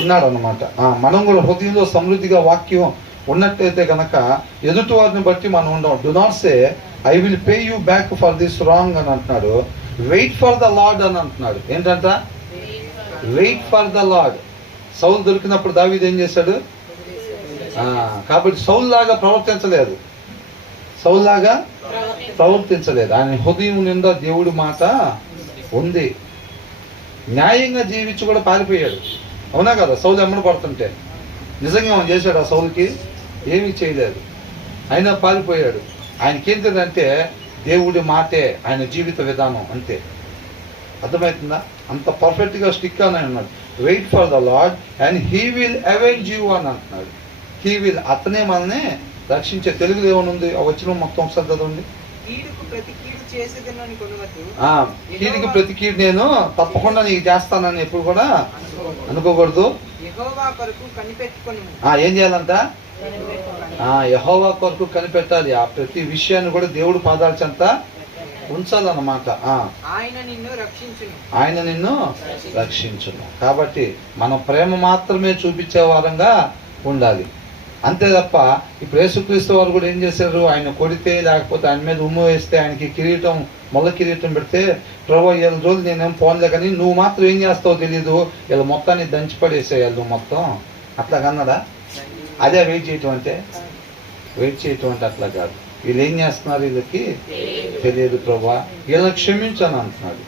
ఉన్నాడు అన్నమాట. మనం కూడా హృదయంలో సమృద్ధిగా వాక్యం ఉన్నట్టయితే కనుక ఎదుటి వారిని బట్టి మనం ఉండం. Do not say I will pay you back for this wrong అని అంటున్నాడు. వెయిట్ ఫర్ ద లార్డ్ అని అంటున్నాడు. ఏంటంట? Wait for the lord. సౌలు దొరికినప్పుడు దావీదు ఏం చేశాడు? కాబట్టి సౌలు లాగా ప్రవర్తించలేదు. ఆయన హృదయం నిండా దేవుడి మాట ఉంది. న్యాయంగా జీవించి కూడా పారిపోయాడు. అవునా కదా? సౌలు ఎమ్మడి పడుతుంటే నిజంగా ఏమైనా చేశాడు? ఆ సౌలుకి ఏమీ చేయలేదు, అయినా పారిపోయాడు. ఆయనకేంటంటే దేవుడి మాటే ఆయన జీవిత విధానం, అంతే. అర్థమవుతుందా? అంత పర్ఫెక్ట్గా స్టిక్ అని అన్నాడు. Wait for the lord and he will avenge you అని అంటున్నాడు. హీ విల్, అతనే మనల్ని రక్షించే. తెలుగులో ఏమనుంది ఆ వచ్చిన మొత్తం ఒకసారి చదవండి. కీడుకు ప్రతి కీడు నేను తప్పకుండా నీకు చేస్తానని ఎప్పుడు కూడా అనుకోకూడదు. ఏం చేయాలంట? యెహోవా కొరకు కనిపెట్టాలి. ఆ ప్రతి విషయాన్ని కూడా దేవుడు పాదాల చెంత ఉంచాలన్నమాట. ఆయన నిన్ను రక్షించును. కాబట్టి మనం ప్రేమ మాత్రమే చూపించే వారంగా ఉండాలి, అంతే తప్ప. ఇప్పుడు యేసుక్రీస్తు వారు కూడా ఏం చేశారు? ఆయన కొడితే, లేకపోతే ఆయన మీద ఉమ్ము వేస్తే, ఆయనకి కిరీటం, మొల్ల కిరీటం పెడితే, ప్రభు 7 రోజులు నేనేం పోన్లే, కానీ నువ్వు మాత్రం ఏం చేస్తావో తెలీదు, వీళ్ళ మొత్తాన్ని దంచిపడేసేయాలి నువ్వు మొత్తం, అట్లా కన్నడా? అదే వెయిట్ చేయటం అంటే. అట్లా కాదు. వీళ్ళు ఏం చేస్తున్నారు? వీళ్ళకి తెలియదు ప్రభు, వీళ్ళని క్షమించాను అంటున్నాడు.